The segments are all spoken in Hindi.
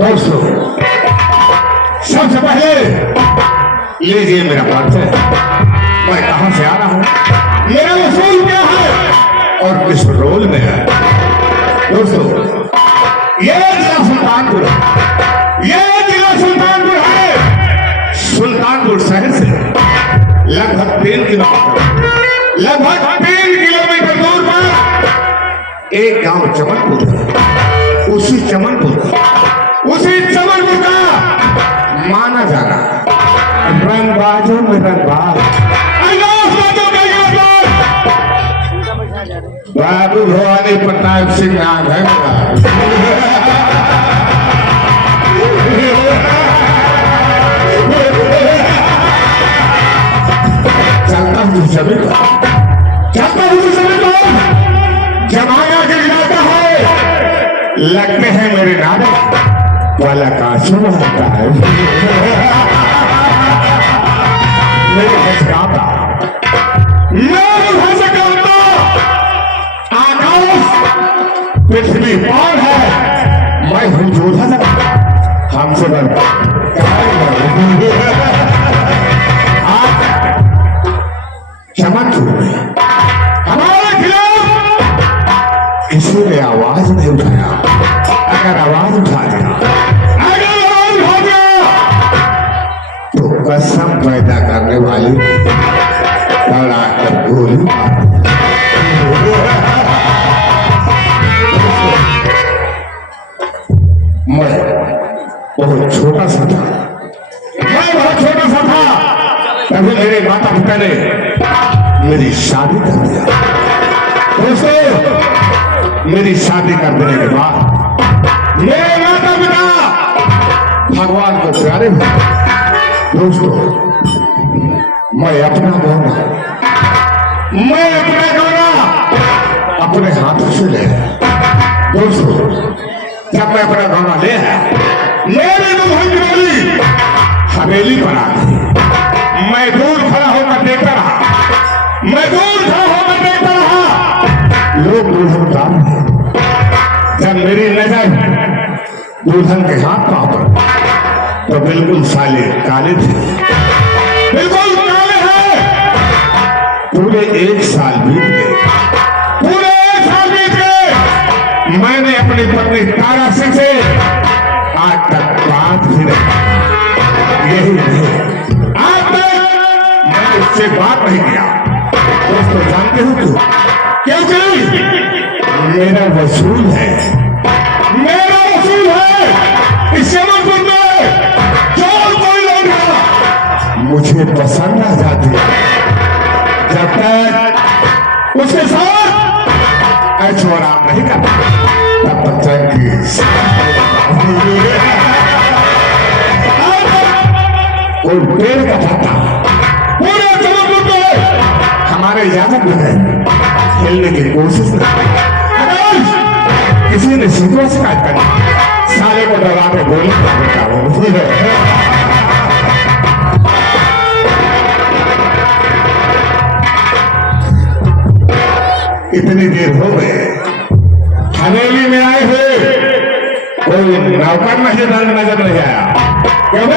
दोस्तों, सबसे पहले लीजिए मेरा परिचय। मैं कहां से आ रहा हूं, मेरा वसूल क्या है और किस रोल में है। दोस्तों, ये जिला सुल्तानपुर है, ये जिला सुल्तानपुर है। सुल्तानपुर शहर से लगभग 3 किलोमीटर दूर पर एक गांव चमनपुर है। उसी चमनपुर का माना जाना रंगबाजों में रंगबाज बाबू भवानी प्रताप सिंह नाम है। चलता हूँ सभी जमाना गिर जाता है, लगते हैं मेरे नारे वाला काशुम आता है। मेरे हंसगाता आकाश पृथ्वी पार है, मैं हूं जोधा हमसे चमनपुर में हमारे खिलाफ किसी ने आवाज नहीं उठाया। अगर आवाज उठा दिया तो कसम पैदा करने वाली लड़ा कर गोली मैं बहुत छोटा सा था, तभी मेरे माता पिता ने मेरी शादी कर दिया। दोस्तों, मेरी शादी कर देने के बाद मेरे माता पिता भगवान को प्यारे हुए। दोस्तों, मैं अपना गौना अपने हाथों से ले आया। दोस्तों, जब मैं अपना गौना ले आया, मेरी दुल्हन की डोली हवेली पर आ गई। मैं दूर खड़ा होकर देखता रहा, लोग दुल्हन उतार रहे। जब मेरी नजर दुल्हन के हाथ पांव पर तो बिल्कुल साले काले थे, बिल्कुल काले हैं। पूरे 1 साल बीत गए, मैंने अपनी पत्नी तारा सिंह से आज तक बात भी नहीं, यही नहीं, आज तक मैंने उससे बात नहीं किया। दोस्तों, जानते हो क्यों? क्योंकि मेरा वसूल है इस चमनपुर में जो कोई लोग मुझे पसंद आ जाती है, जब तक उसके साथ ऐश्वर्या नहीं करता तब तक चैन और पेड़ का पत्ता पूरे चमनपुर में हमारे इजाजत में खेलने की कोशिश नहीं। किसी ने सीखो शिकायत करी, साले को डरा के गोली इतनी देर हो गए, हवेली में आए हुए कोई नौकर नजर नहीं आया। क्यों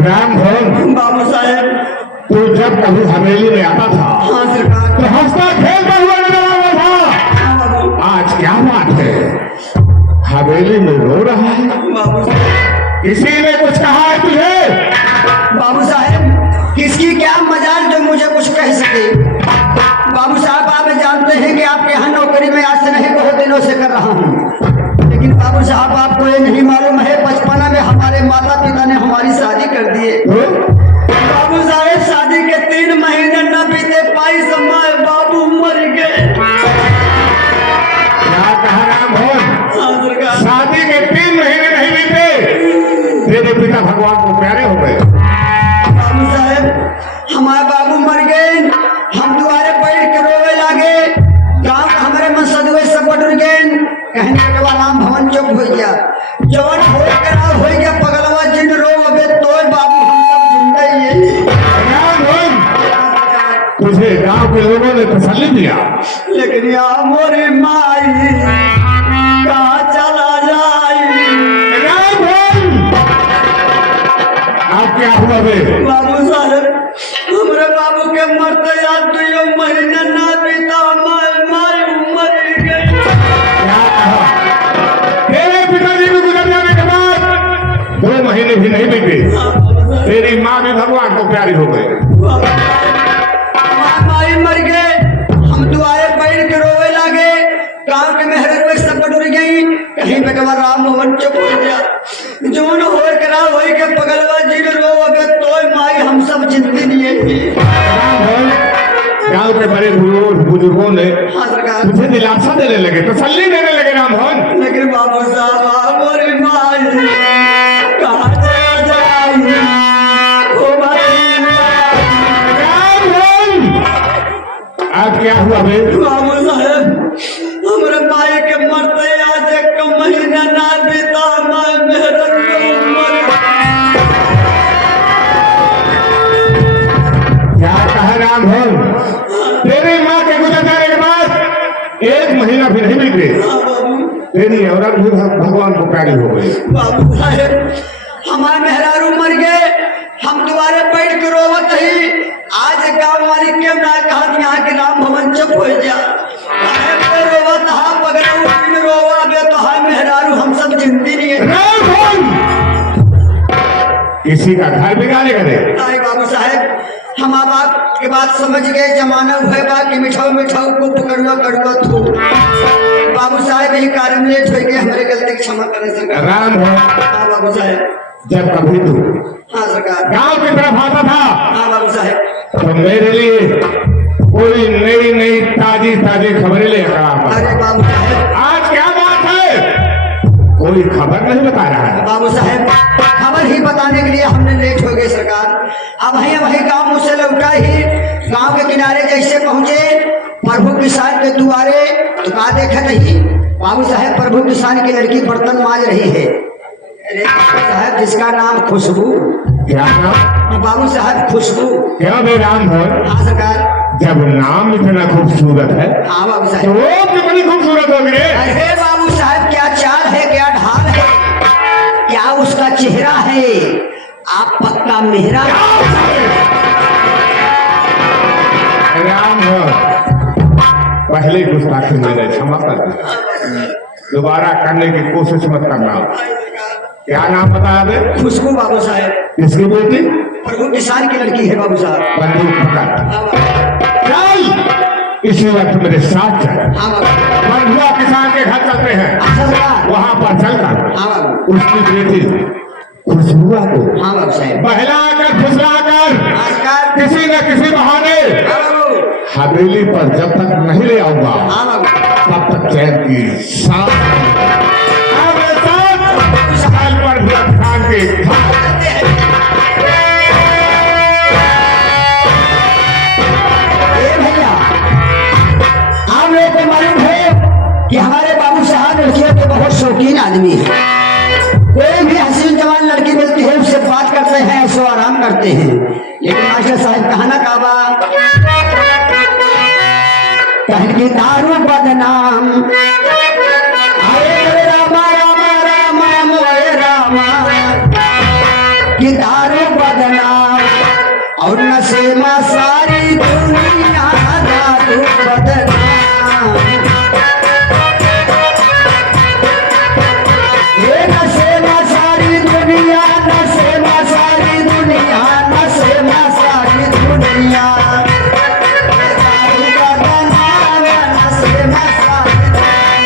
राम भवन बाबू साहेब, तू जब कभी हवेली में आता था तो हंसता खेलता हुआ नजर आता था। आज क्या बात है, हवेली में रो रहा है? किसी ने कुछ कहा बाबू साहब आपको ये नहीं मालूम है, बचपना में हमारे माता पिता ने हमारी शादी कर दी है। बाबू साहब शादी के 3 महीने न बीते पाई समय बाबू मर गए। क्या कहा राम भवन? हाँ सरकार। शादी के 3 महीने नहीं बीते, तेरे पिता भगवान को प्यारे हो गए। बाबू साहब हमारे बाबू मर गए, हम दुआरे बैठ के रोवे लागे, गांव के हमारे मन सदुए सब बटुर गए। कहने के बाद राम भवन चुप हो गया। जवन हो गया पगलवा जिन रो अबे तोय बाबू हम सब जिंदा ही है। राम भवन, तुझे गांव के लोगों ने तसल्ली दिया, लेकिन या मोरी माई कहाँ चला जाई। राम भवन, अब क्या हुआ बे? बाबू साहब हमारे बाबू के मरते याद 2 महीने ना बीता माई मर गई। क्या कहा? तेरे पिताजी को गुजर जाने के बाद 2 महीने भी नहीं बीते, तेरी माँ भी भगवान को प्यारी हो गई। माई मर गए, हम दुआरे बैठ के रोवे लागे, गांव के मेहरत में सब बटुर गई। कहीं पे कमर राम मोहन चुप हो गया। जोन हो करा होई के पगलवा जिन रो अबे तोय माई हम सब जिंदगी नहीं है। गांव के बड़े बुजुर्गों ने हाँ सरकार। तुझे दिलासा देने लगे, तसल्ली देने लगे राम भवन। लेकिन बाबू साहब मोरी माई कहाँ चला जाई। ओ भाई राम भवन, आज क्या हुआ बे? बाबू साहब हमारे माई के मरते आज 1 महीना ना बीता माई मेहरत में मर गई। क्या कहा राम भवन? तेरी माँ के गुजर जाने के बाद 1 महीना भी नहीं बीते, हाँ बाबू। तेरी औरत भी भगवान को प्यारी हो गई। बाबू साहब हमारे मेहरारू मर गए, हम दोबारा बैठ के रोवत ही। आज गाँव वाली के ना कहा यहाँ के राम भवन चुप हो गया। रोवत हा पगड़ा रोवा बे तो हा मेहरारू हम सब जिंदगी नहीं है। राम भवन, किसी का घर बिगाड़े करे। आई बाबू साहब हम आप के बात समझ गए, जमाना हुए बा कि मिठाऊ मिठाऊ को पकड़ुआ कड़ुआ थू। बाबू साहब यही कारण लेट हो गए, हमारे गलती की क्षमा करें सरकार। राम भवन, हाँ बाबू साहब। जब कभी तू हाँ सरकार। गांव की तरफ आता था हाँ बाबू साहब। तो मेरे लिए कोई नई नई ताजी ताजी खबरें लेकर आता। अरे बाबू साहब आज क्या बात है? कोई खबर नहीं बता रहा है। बाबू साहब खबर ही बताने के लिए हमने लेट हो गए सरकार। अब वही गांव मुझसे लौटा ही, गांव के किनारे जैसे पहुंचे प्रभु किसान के दुआरे तो कहा देखा नहीं बाबू साहब प्रभु किसान की लड़की बर्तन मांज रही है। अरे बाबू साहब जिसका नाम खुशबू। क्या नाम? बाबू साहब खुशबू। क्या बे राम भवन, हाँ सरकार। जब नाम इतना खूबसूरत है हाँ बाबू तो साहब। वो कितनी खूबसूरत होगी रे? अरे बाबू साहब क्या चाल है, क्या ढाल है, क्या उसका चेहरा है, आप पक्का मेहरा। राम भवन, पहले गुस्ताखी मैंने क्षमा कर दी, दोबारा करने की कोशिश मत करना। क्या नाम बताया बे? खुशबू बाबू साहब। किसकी बेटी? प्रभु किसान की लड़की है बाबू साहब। बंदूक पकड़, हाँ बाबू। चल इसी वक्त मेरे साथ चल। हाँ बाबू। बंधुआ किसान के घर चलते हैं, अच्छा सरकार। वहां पर चलकर हाँ बाबू। उसकी बेटी खुशबुआ को हाँ बाबू साहब। बहलाकर फुसलाकर हाँ सरकार। किसी न किसी बहाने हाँ बाबू। हवेली पर जब तक नहीं ले आऊंगा हाँ बाबू। तब तक चैन की सांस साल पर भी किसान के भैया आप लोगों को मालूम है कि हमारे बाबू साहब लड़कियों के बहुत शौकीन आदमी है। कोई भी हसीन जवान लड़की मिलती है उससे बात करते हैं, ऐसो आराम करते हैं। लेकिन मास्टर साहब कहना काबा कहन की दारू बदनाम अरे रामा रामा रामा मोए रामा की दारू बदनाम और नशे में सारी दुनिया दारू बदनाम। ये नशे में सारी दुनिया, नशे में सारी दुनिया, नशे में सारी दुनिया दारू बदनाम, नशे में सारी दुनिया।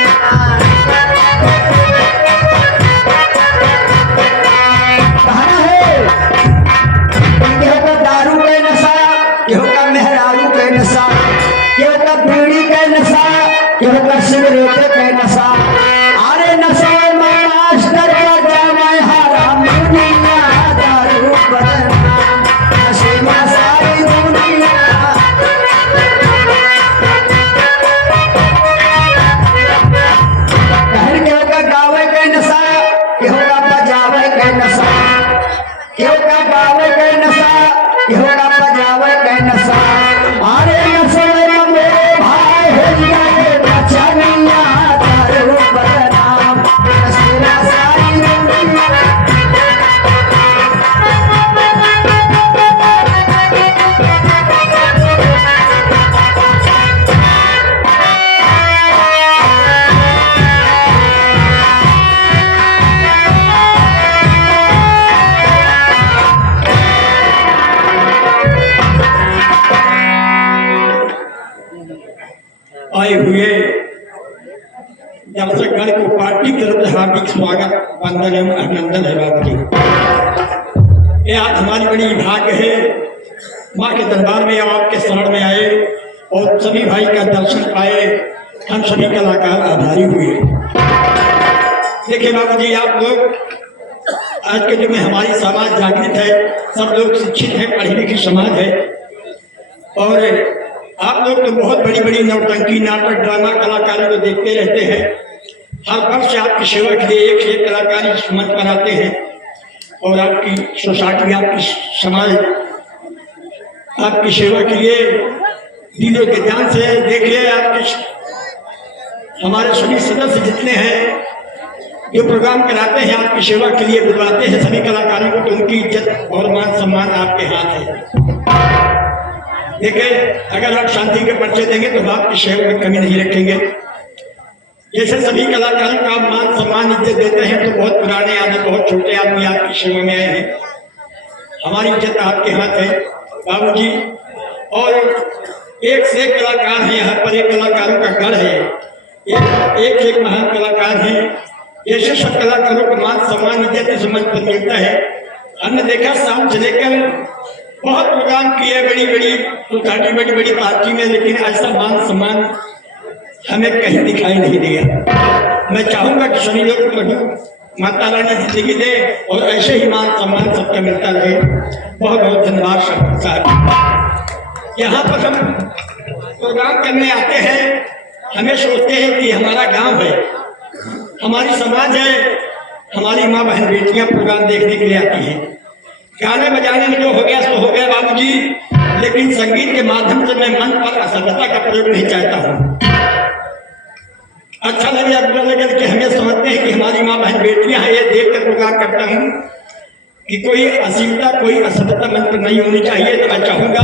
आपकी तरफ से हार्दिक स्वागत वंदन एवं अभिनंदन है बाबू जी। ये आज हमारी बड़ी भाग्य है माँ के दरबार में आपके शरण में आए और सभी भाई का दर्शन पाए। हम सभी कलाकार आभारी हुए। देखिए बाबू जी, आप लोग आज के युग में हमारी समाज जागृत है, सब लोग शिक्षित है, पढ़ी लिखी समाज है और आप लोग तो बहुत बड़ी बड़ी नौटंकी नाटक ड्रामा कलाकारों को देखते रहते हैं। हर वर्ष आपकी सेवा के लिए एक से एक कलाकार इस मंच पर आते हैं और आपकी सोसाइटी आपकी समाज आपकी सेवा के लिए दिलों के ध्यान से देखिए। आपके हमारे सभी सदस्य जितने हैं जो प्रोग्राम कराते हैं आपकी सेवा के लिए बुलाते हैं सभी कलाकारों को, तो उनकी इज्जत और मान सम्मान आपके हाथ है। देखिए, अगर आप शांति के पर्चे देंगे तो आपकी सेवा में कमी नहीं रखेंगे। जैसे सभी कलाकारों का आप मान सम्मान इज्जत देते हैं तो बहुत पुराने आदमी बहुत छोटे आदमी आपकी सेवा में आए हैं। हमारी इज्जत आपके हाथ है बाबूजी। और एक से एक कलाकार है यहाँ पर, एक कलाकारों का गढ़ है, एक महान कलाकार है। जैसे सब कलाकारों को मान सम्मान इज्जत समझ पर मिलता है। हमने देखा शाम से लेकर बहुत प्रोग्राम किए बड़ी बड़ी सोसाइटी बड़ी बड़ी पार्टी में, लेकिन ऐसा मान सम्मान हमें कहीं दिखाई नहीं दिया। मैं चाहूंगा कि सभी लोग प्रभु माता रानी जिंदगी दे और ऐसे ही मान सम्मान सबका मिलता रहे। बहुत बहुत धन्यवाद साहब। यहाँ पर हम प्रोग्राम करने आते हैं, हमें सोचते हैं कि हमारा गांव है, हमारी समाज है, हमारी माँ बहन बेटियां प्रोग्राम देखने के लिए आती हैं। गाने बजाने में जो हो गया सो हो गया बाबूजी, लेकिन संगीत के माध्यम से मैं मन पर असभ्यता का प्रयोग नहीं चाहता हूँ। अच्छा लगे बुरा लगे कि हमें समझते हैं कि हमारी माँ बहन बेटियां हैं, ये देख कर प्रोग्राम करता हूँ कि कोई अश्लीलता कोई असभ्यता मन पर नहीं होनी चाहिए। तो मैं चाहूंगा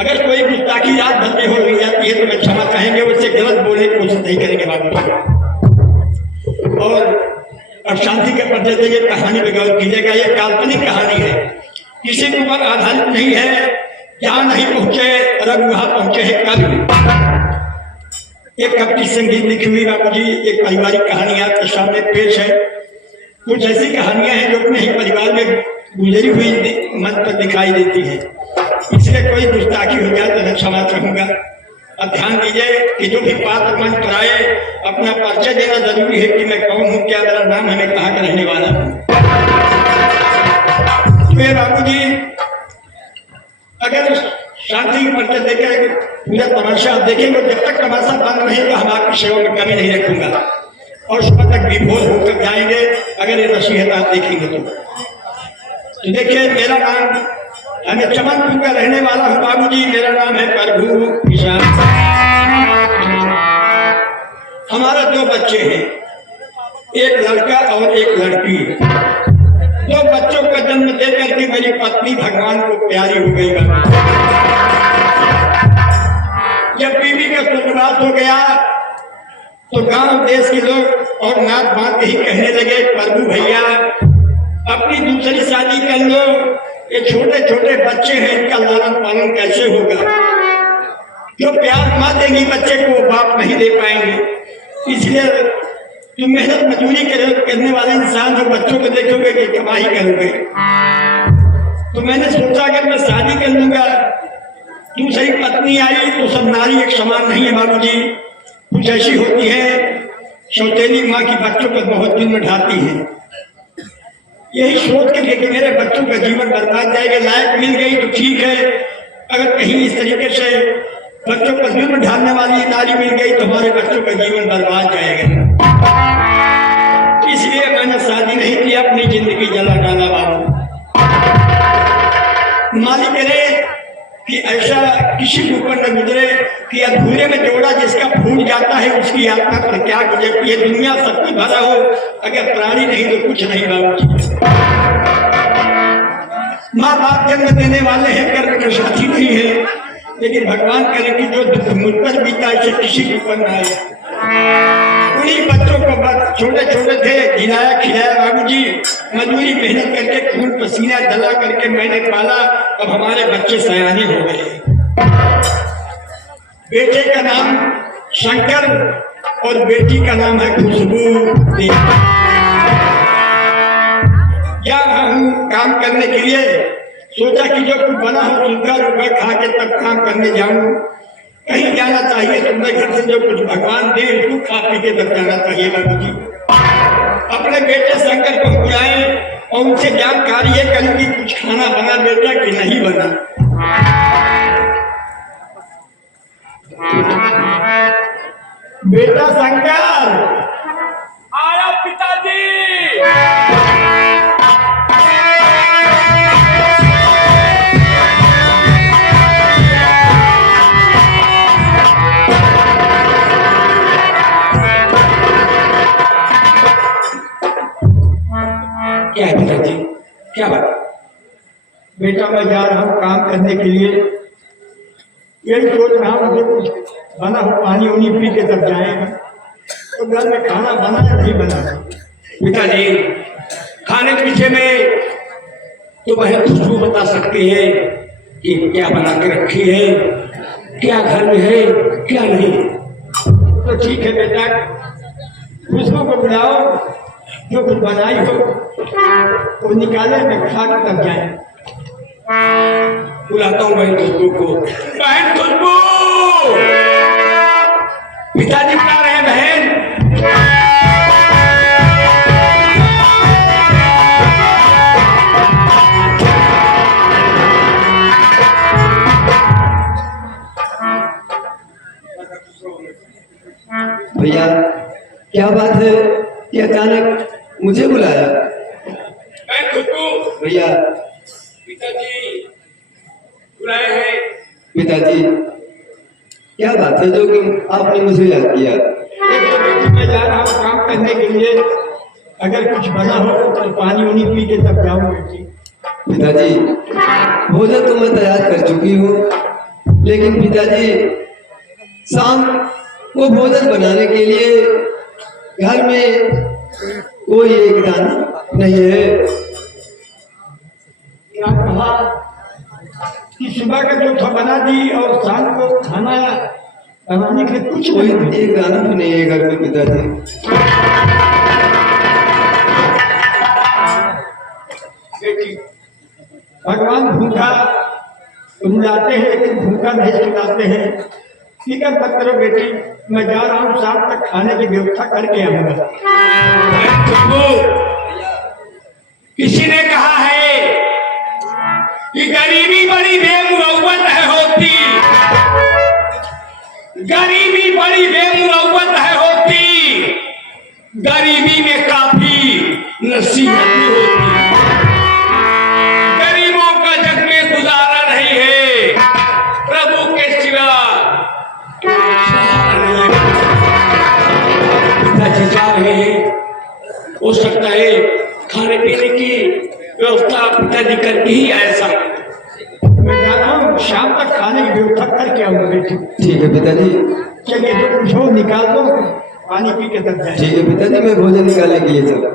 अगर कोई गुस्ताखी याद भरने हो रही जाती है तो मैं क्षमा चाहेंगे, उससे गलत बोलने की कोशिश नहीं करेंगे बाबू। और अब शांति के पर्दे से ये कहानी पे गौर कीजिएगा। ये काल्पनिक कहानी है, किसी के ऊपर आधारित नहीं है। जहाँ नहीं पहुंचे रब वहां पहुंचे हैं कल। एक कपटी संगीत लिखी हुई बाबूजी, एक पारिवारिक कहानी आपके सामने पेश है। कुछ ऐसी कहानियां हैं जो अपने ही परिवार में गुजरी हुई मन पर दिखाई देती है, इसलिए कोई गुस्ताखी हो जाए तो मैं क्षमा चाहूंगा। अब ध्यान दीजिए कि जो भी पात्र मंच पर आए अपना परिचय देना जरूरी है कि मैं कौन हूँ, क्या मेरा नाम है, मैं कहाँ का रहने वाला हूँ। तो बाबूजी, अगर शांति की परिचय देकर पूरा तमाशा आप देखेंगे, जब तक तमाशा बंद रहेगा हम आपकी सेवा में कमी नहीं रखूंगा और सुबह तक विभोर होकर जाएंगे अगर ये नसीहत आप देखेंगे तो देखिए, मेरा नाम मैं चमनपुर का रहने वाला हूँ बाबूजी। मेरा नाम है प्रभु किसान। हमारा 2 बच्चे हैं, एक लड़का और एक लड़की। 2 बच्चों का जन्म देकर के मेरी पत्नी भगवान को प्यारी हो गई। जब बीवी का स्वर्गवास हो गया तो गांव देश के लोग और नात बात ही कहने लगे, प्रभु भैया अपनी दूसरी शादी कर लो, ये छोटे छोटे बच्चे हैं, इनका लालन पालन कैसे होगा। जो प्यार माँ देंगी बच्चे को वो बाप नहीं दे पाएंगे। इसलिए तुम मेहनत मजदूरी करने वाले इंसान और बच्चों को देखोगे कि कमाई करोगे। तो मैंने सोचा अगर मैं शादी कर लूंगा, दूसरी पत्नी आई तो सब नारी एक समान नहीं है बाबूजी। कुछ ऐसी होती है सौतेली माँ की बच्चों पर बहुत जुल्म ढाती है। यही सोच के कि मेरे बच्चों का जीवन बर्बाद जाएगा, लायक मिल गई तो ठीक है, अगर कहीं इस तरीके से बच्चों पर जुल्म ढालने वाली नारी मिल गई तो हमारे बच्चों का जीवन बर्बाद जाएगा। इसलिए मैंने शादी नहीं की, अपनी जिंदगी जला डाला बाबू। मालिक करे कि ऐसा किसी के ऊपर न गुजरे कि अधूरे में जोड़ा जिसका फूट जाता है उसकी आत्मा पर क्या गुजरती है। दुनिया सब कुछ भरा हो, अगर प्राणी नहीं तो कुछ नहीं बाबू। माँ बाप जन्म देने वाले हैं, कर्म के साथी नहीं है, लेकिन भगवान करे कि जो दुख मुझ पर बीता इसे किसी के ऊपर न आए। उन्हीं बच्चों को छोटे छोटे थे खिलाया खिलाया बाबूजी, मजदूरी मेहनत करके खून पसीना जला करके मैंने पाला। अब हमारे बच्चे सयाने हो गए। बेटे का नाम शंकर और बेटी का नाम है खुशबू। क्या हूँ काम करने के लिए सोचा कि जो कुछ बना हो सूखा रुखा खा के तब काम करने जाऊं। कहीं जाना चाहिए तो मैं घर से जो कुछ भगवान दे उसको खा पी के तब जाना चाहिए बाबूजी। अपने बेटे शंकर को बुलाए और उनसे जानकारी ये करूं कि कुछ खाना बना बेटा कि नहीं बना। बेटा शंकर आया पिताजी। क्या है पिताजी, क्या बात? बेटा मैं जा रहा हूँ काम करने के लिए, यही सोच रहा हूँ कि कुछ बना हो पानी उनी पी के तब जाएगा। तो घर में खाना बना या नहीं बना? पिताजी खाने के पीछे में तो वह खुशबू बता सकती है कि क्या बना के रखी है, क्या घर में है क्या नहीं। तो ठीक है बेटा, खुशबू को बुलाओ, जो कुछ बनाई हो वो निकाले, मैं खा के तब जाए। बुलाता हूँ बहन खुशबू को। बहन खुशबू, पिताजी बुला रहे हैं बहन। भैया क्या बात है कि अचानक मुझे बुलाया? बहन खुशबू, भैया पिताजी बुलाए हैं। पिताजी क्या बात है जो कि आपने मुझे याद किया? देखो बेटी, मैं जा रहा हूँ काम करने के लिए, अगर कुछ बना हो तो पानी उनी पी के तब जाऊँ बेटी। पिताजी भोजन तो मैं तैयार कर चुकी हूँ, लेकिन पिताजी शाम को भोजन बनाने के लिए घर में कोई एक दाना नहीं है। क्या कहा कि सुबह का जो था बना दी और शाम को खाना बनाने के लिए कुछ कोई नहीं? एक दाना भी नहीं है घर में पिताजी। बेटी, भगवान भूखा सुलाते हैं लेकिन भूखा नहीं सुलाते हैं। ठीक है मत करो बेटी, मैं जा रहा हूँ, शाम तक खाने की व्यवस्था करके आऊंगा। किसी ने कहा है कि गरीबी बड़ी बेमुरौवत है होती, गरीबी बड़ी बेमुरौवत है होती, गरीबी में काफी नसीहत भी होती। गरीबों का जग में गुजारा नहीं है, प्रभु के सिवा सहारा नहीं है। पिताजी जा रहे हैं, हो सकता है खाने पीने की व्यवस्था पिताजी करके ही ऐसा। मैं जा रहा हूँ, शाम तक खाने की व्यवस्था करके आऊंगा बेटी। ठीक है पिताजी। चलिए जो कुछ हो निकाल दो, पानी पी के तब जाए। ठीक है पिताजी, मैं भोजन निकालने के लिए चला।